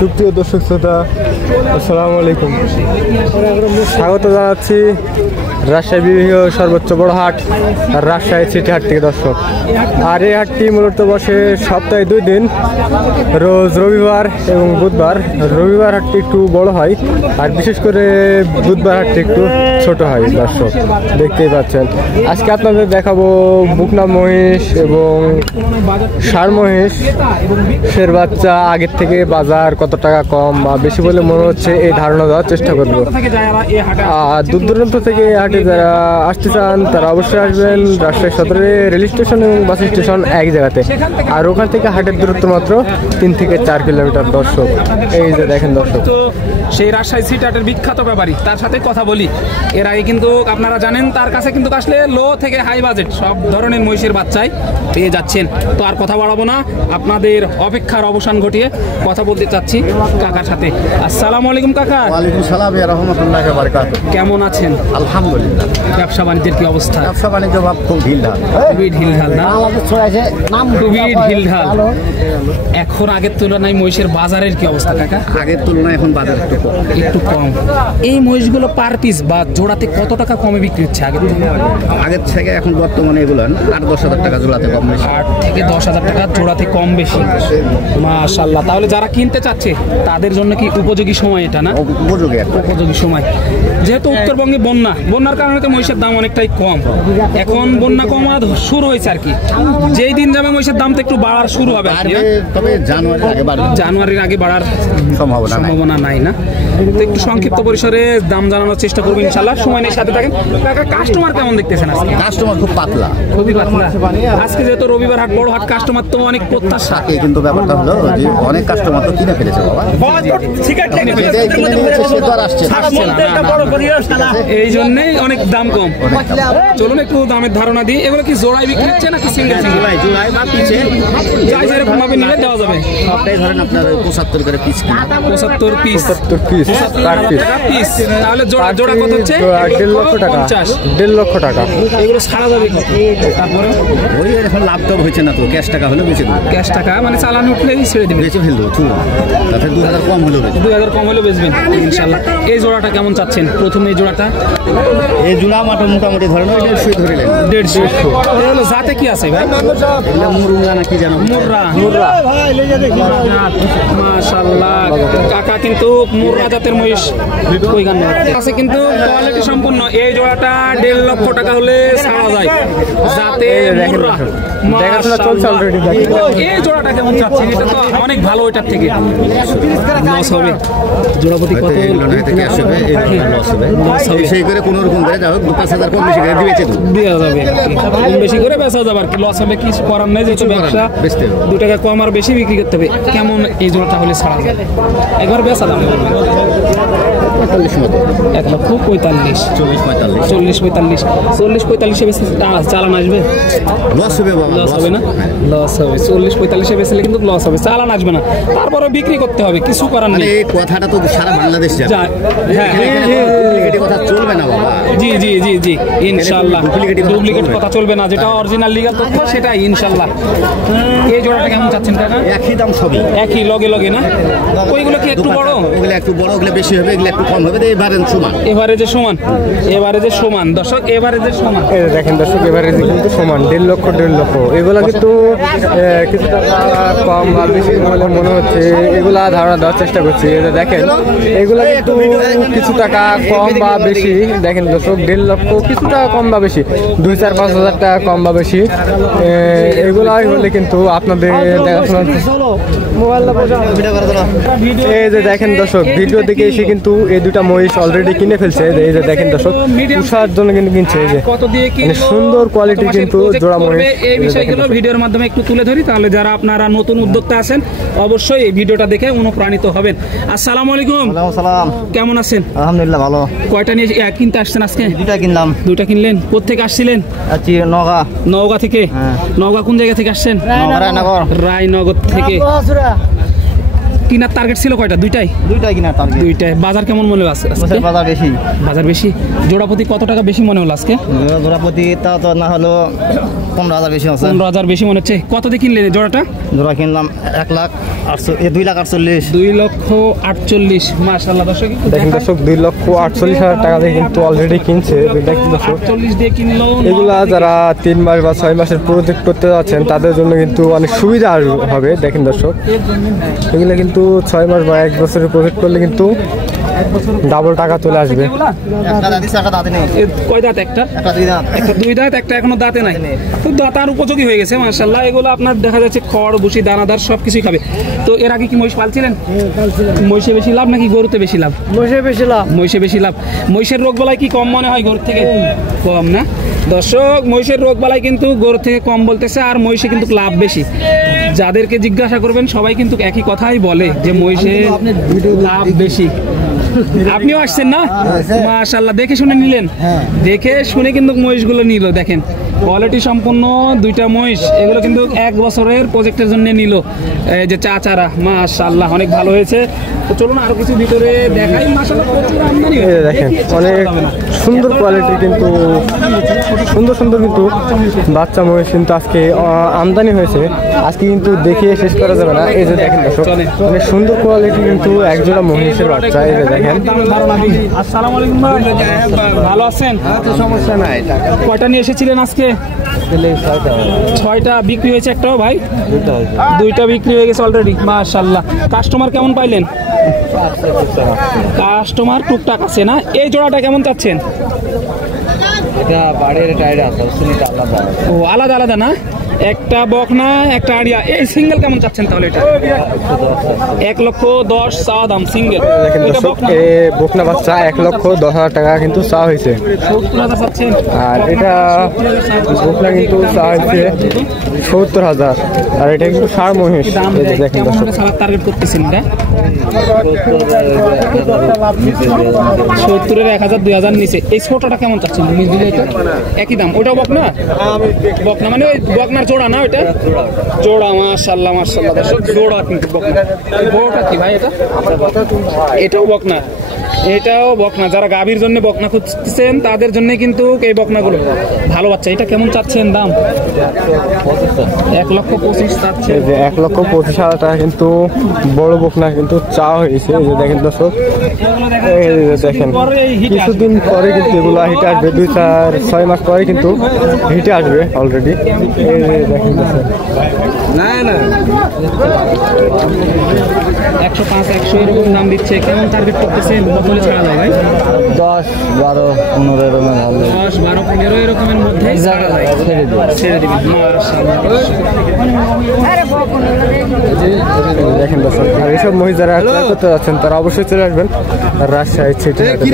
সুপ্রিয় দর্শক শ্রোতা, আসসালামু আলাইকুম। স্বাগত জানাচ্ছি রাজশাহী বিভাগীয় সর্বোচ্চ বড় হাট আর রাজশাহী সিটি হাট থেকে দর্শক। আর এই হাটটি মূলত বসে সপ্তাহে 2 দিন, রোজ রবিবার এবং বুধবার। রবিবার হাটটি একটু বড় হয় আর বিশেষ করে বুধবার হাটটি একটু ছোট হয় দর্শক, দেখতেই পাচ্ছেন। আজকে আপনাদের দেখাবো বুকনা মহিষ এবং ষাঁড় মহিষের বাচ্চা আগের থেকে বাজার কত টাকা কম বা বেশি বলে মনে হচ্ছে এই ধারণা দেওয়ার চেষ্টা করব। আর দূর দূরান্ত থেকে এই হাটে যারা আসতে চান তারা অবশ্যই আসবেন রাজশাহী সদরে রেল স্টেশন এবং বাস স্টেশন এক জায়গাতে। আর ওখান থেকে হাটের দূরত্ব মাত্র 3 থেকে 4 কিলোমিটার দর্শক। এই যে দেখেন দর্শক, সেই রাজশাহী সিটি হাটের বিখ্যাত ব্যাপারী, তার সাথে কথা বলি। এর আগে কিন্তু আপনারা জানেন তার কাছে কিন্তু আসলে লো থেকে হাই বাজেট সব ধরনের মহিষের বাচ্চাই পেয়ে যাচ্ছেন। তো আর কথা বাড়াবো না, আপনাদের অপেক্ষার অবসান ঘটিয়ে কথা বলতে চাচ্ছি কাকার সাথে। আসসালামু আলাইকুম কাকা। ওয়ালাইকুম সালাম ওয়া রাহমাতুল্লাহি ওয়া বারাকাতুহু। কেমন আছেন? আলহামদুলিল্লাহ। ব্যবসা বাণিজ্যের কি অবস্থা? ব্যবসা বাণিজ্য ভাব খুব ঢিলঢাল, খুবই ঢিলঢাল না? খুবই ঢিলঢাল। এখন আগের তুলনায় মহিষের বাজারের কি অবস্থা কাকা? আগের তুলনায় এখন বাজার একটু কম। এই মহিষগুলো পার পিস বা জোড়াতে কত টাকা কমে বিক্রি হচ্ছে আগের থেকে? আগের থেকে এখন বর্তমানে এগুলো 8-10 হাজার টাকা জোড়াতে কম বেশি। 8 থেকে 10 হাজার টাকা জোড়াতে কম বেশি। মাশাআল্লাহ। তাহলে যারা কিনতে চাচ্ছে তাদের জন্য কি উপযোগী সময় এটা না? উপযোগী সময়। যেহেতু উত্তরবঙ্গে বন্যার কারণে তো মহিষের দাম অনেকটাই কম। এখন বন্যা কমা শুরু হয়েছে আর কি। যেই দিন যাবে মহিষের দাম তো একটু বাড়ার শুরু হবে। তবে জানুয়ারির আগে বাড়ার সম্ভাবনা নাই না? তো একটু সংক্ষিপ্ত পরিসরে দাম জানানোর চেষ্টা করবো ইনশাআল্লাহ। সময় নেই, সাথে থাকেন। কাস্টমার কেমন দেখতেছেন আজকে? কাস্টমার খুব পাতলা, খুবই পাতলা। আজকে যেহেতু রবিবার হাট, বড় হাট, কাস্টমার তো অনেক প্রত্যাশা। কিন্তু ব্যাপারটা হলো যে অনেক কাস্টমার তো কিনে ফেলেছে বাবা। এই জন্যই অনেক দাম কম। চলুন একটু দামের ধারণা দিই। এগুলো কি জোড়ায় বিক্রি হচ্ছে নাকি সিঙ্গেল? জোড়ায় বা পিছে যাই যেরকম ভাবে নিলে দেওয়া যাবে। সবটাই ধরেন আপনার 75 করে পিস। 75 পিস। 75 পিস। তাহলে জোড়া কত হচ্ছে? 1.5 লক্ষ টাকা। 1.5 লক্ষ টাকা। এগুলো ছাড়া যাবে কত? তারপরে ওই এখন লাভ তো হচ্ছে না, তো ক্যাশ টাকা হলে বেঁচে দেবো। ক্যাশ টাকা মানে চালান উঠলেই ছেড়ে দিবেন? বেঁচে ফেলবো, তাতে 2000 কম হলেও 2000 কম হলেও বেচবেন ইনশাআল্লাহ। এই জোড়াটা কেমন চাচ্ছেন? প্রথমে এই জোড়াটা, এই জোড়া মোটামুটি ধরেন 150 ধরিলেন। 150 হলো। জাতে কি আছে ভাই? এগুলো মুরুঙ্গা নাকি জানো? মুররা। মাশাআল্লাহ। কাকা কিন্তু মুররা জাতের মহিষ কই গান আছে, কিন্তু কোয়ালিটি সম্পূর্ণ। এই জোড়াটা 1.5 লক্ষ টাকা হলে ছাড়া যায়। জাতে মুররা দেখাশোনা চলছে অলরেডি। এই জোড়াটা কেমন চাচ্ছেন? এটা তো অনেক ভালো ওইটার থেকে। লস হবে জোড়াপতি কত? লস হবে সেই করে কোনো রকম করে যাও 5,000 কম বেশি করে দেওয়া যাবে। কম বেশি করে বেচা যাবে আর কি। লস হবে কিছু করার নাই, যেহেতু ব্যবসা। 2 টাকা কম আর বেশি বিক্রি করতে হবে। কেমন এই জোড়াটা হলে ছাড়া যাবে? একবার বেচা দাম 45 মতো। 1,45,000। 40-45 বেশি চালান আসবে? লস হবে বাবা, লস হবে না? লস হবে। 40-45 বেচলে কিন্তু লস হবে, চালান আসবে না। তারপরে বিক্রি করতে হবে, কিছু করার নেই। এই কথাটা তো সারা বাংলাদেশ যাবে। হ্যাঁ, ডুপ্লিকেট কথা চলবে না বাবা। জি ইনশাআল্লাহ। ডুপ্লিকেট কথা চলবে না, যেটা অরিজিনাল লিগ্যাল তথ্য সেটাই ইনশাআল্লাহ। এই জোড়াটা কেমন চাচ্ছেন কাকা? একই দাম সবই, একই লগে না? ওইগুলো কি একটু বড়? ওগুলো একটু বড়, ওগুলো বেশি হবে, এগুলো একটু কম হবে। এবারে যে সমান দর্শক, এবারে যে সমান। দেখেন দর্শক, এবারে কিন্তু সমান 1.5 লক্ষ 1.5 লক্ষ। এগুলা কিন্তু কিছু টাকা কম বা বেশি বলে মনে হচ্ছে, এগুলা ধারণা দেওয়ার চেষ্টা করছি। দেখেন এগুলা কিন্তু কিছু টাকা কম বা বেশি। দেখেন দর্শক, 1.5 লক্ষ কিছু টাকা কম বা বেশি, 2-4-5 হাজার টাকা কম বা বেশি। এগুলাই হলে কিন্তু আপনাদের দেখাশোনা। এই যে দেখেন দর্শক, ভিডিও দেখে এসে কিন্তু এই 2টা মহিষ অলরেডি কিনে ফেলছে। এই যে দেখেন দর্শক, উষার জন্য কিন্তু কিনছে। এই যে সুন্দর কোয়ালিটি কিন্তু জোড়া মহিষ। এই বিষয়গুলো ভিডিওর মাধ্যমে একটু তুলে ধরি, তাহলে যারা আপনারা নতুন উদ্যোক্তা আছেন অবশ্যই এই ভিডিওটা দেখে অনুপ্রাণিত হবেন। আসসালামু আলাইকুম। কেমন আছেন? আলহামদুলিল্লাহ ভালো। কয়টা নিয়ে কিনতে আসছেন আজকে? 2টা কিনলাম। 2টা কিনলেন? কোথেকে আসছিলেন? নওগাঁ থেকে। নওগাঁ কোন জায়গা থেকে আসছেন? রায়নগর থেকে। কিনার টার্গেট ছিল কয়টা? দুইটাই কিনা টার্গেট। দুইটাই। বাজার কেমন মনে হলো আজকে? বাজার বেশি। বাজার বেশি। জোড়াপতি কত টাকা বেশি মনে হলো আজকে? জোড়াপতি তা তো না হলো 15,000 বেশি আছে। 15,000 বেশি মনে হচ্ছে। কত দিয়ে কিনলেন এই জোড়াটা? জোড়া কিনলাম 2,48,000। 2,48,000। মাশাআল্লাহ দর্শক দেখেন দর্শক 2,48,000 টাকা দিয়ে কিন্তু অলরেডি কিনছে। দেখেন দর্শক 48 দিয়ে কিনলো। এগুলা যারা 3 মাস বা 6 মাসের প্রজেক্ট করতে যাচ্ছেন তাদের জন্য কিন্তু অনেক সুবিধা হবে। দেখেন দর্শক এগুলো কিন্তু 6 মাস বা 1 বছরের প্রজেক্ট করলে কিন্তু ডাবল টাকা চলে আসবে। কয় দাঁত? একটা দুই দাঁত, একটা এখনো দাঁতে নাই। তো দাঁতার উপযোগী হয়ে গেছে মাশাআল্লাহ। এগুলো আপনার দেখা যাচ্ছে খড় ভুসি দানাদার সবকিছুই খাবে। তো এর আগে কি মহিষ পালছিলেন? মহিষে বেশি লাভ নাকি গরুতে বেশি লাভ? মহিষে বেশি লাভ। মহিষের রোগ বালাই কি কম মনে হয় গরুর থেকে? কম না দর্শক, মহিষের রোগ বালাই কিন্তু গরুর থেকে কম বলতেছে, আর মহিষে কিন্তু লাভ বেশি। যাদেরকে জিজ্ঞাসা করবেন সবাই কিন্তু একই কথাই বলে যে মহিষে লাভ বেশি। আপনিও আসছেন না? মাশাআল্লাহ, দেখে শুনে নিলেন? দেখে শুনে কিন্তু মহিষগুলো নিল। দেখেন কোয়ালিটি সম্পন্ন দুইটা মহিষ। এগুলো কিন্তু 1 বছরের প্রজেক্টের জন্য নিল। এই যে চাচারা, মাশাআল্লাহ অনেক ভালো হয়েছে। তো চলুন আরো কিছু ভিতরে দেখাই। মাশাআল্লাহ প্রচুর আমদানি হয়েছে। দেখেন অনেক সুন্দর কোয়ালিটির কিন্তু সুন্দর কিন্তু বাচ্চা মহিষ কিন্তু আজকে আমদানি হয়েছে। আজকে কিন্তু দেখিয়ে শেষ করা যাবে না। এই যে দেখেন দর্শক অনেক সুন্দর কোয়ালিটি কিন্তু একজোড়া মহিষের বাচ্চা। এই যে দেখেন। আসসালামু আলাইকুম ভাই, ভালো আছেন? সমস্যা নাই। কয়টা নিয়ে এসেছিলেন আজকে? 6টা বিক্রি হয়েছে। একটাও ভাই? 2টা বিক্রি হয়ে গেছে অলরেডি। মাশাআল্লাহ। কাস্টমার কেমন পাইলেন? কাস্টমার টুকটাক আছে না? এই জোড়াটা কেমন চাচ্ছেন? এটা বাড়ির টাইড আছে, সুনিটা আলাদা। ও আলাদা আলাদা না? একটা বকনা একটা আড়িয়া। এই সিঙ্গেল কেমন চাচ্ছেন তাহলে? এটা 1,10,000 চাওয়া দাম সিঙ্গেল। দেখেন দর্শক বকনা বাচ্চা 1,10,000 টাকা কিন্তু চাওয়া হয়েছে। 70,000 চাচ্ছেন। আর এটা বকনা কিন্তু চাওয়া হয়েছে 70,000। আর এটা কিন্তু ষাঁড় মহিষ। দাম এই যে দেখেন কেমন দর্শক হলে সালাদ টার্গেট করতেছেন? এটা 70-এর 1,000 2,000 নিচে। এই ছোটটা কেমন চাচ্ছেন? এটা একই দাম। ওটাও বকনা? বকনা মানে ওই বকনার জোড়া না? ওইটা জোড়া। মাশাআল্লাহ মাশাআল্লাহ দর্শক জোড়া কিন্তু বকনা। বড়টা কি ভাই? এটা এটাও বকনা। এটাও বকনা। যারা গাভীর জন্য বকনা খুঁজছেন তাদের জন্য কিন্তু এই বকনাগুলো ভালো বাচ্চা। এটা কেমন চাচ্ছেন দাম? 1,25,000 চাচ্ছে। এই যে 1,25,000 টাকা কিন্তু বড় বকনা কিন্তু চাওয়া হয়েছে। এই যে দেখেন দর্শক এই যে দেখেন কিছুদিন পরে কিন্তু এগুলো হিটে আসবে। 2-4-6 মাস পরে কিন্তু হিটে আসবে অলরেডি। এই যে দেখেন দর্শক 105-100 এরকম দাম দিচ্ছে। কেমন টার্গেট করতেছেন? বলে ছাড়া যায় ভাই? 10, 12, 15 এরকম হবে। 10, 12, 15 এরকমের মধ্যে ছাড়া যায়। ছেড়ে দিবেন। দেখেন দর্শক আর এইসব মহিষ যারা ক্রয় করতে যাচ্ছেন তারা অবশ্যই চলে আসবেন রাজশাহী সিটি হাটে।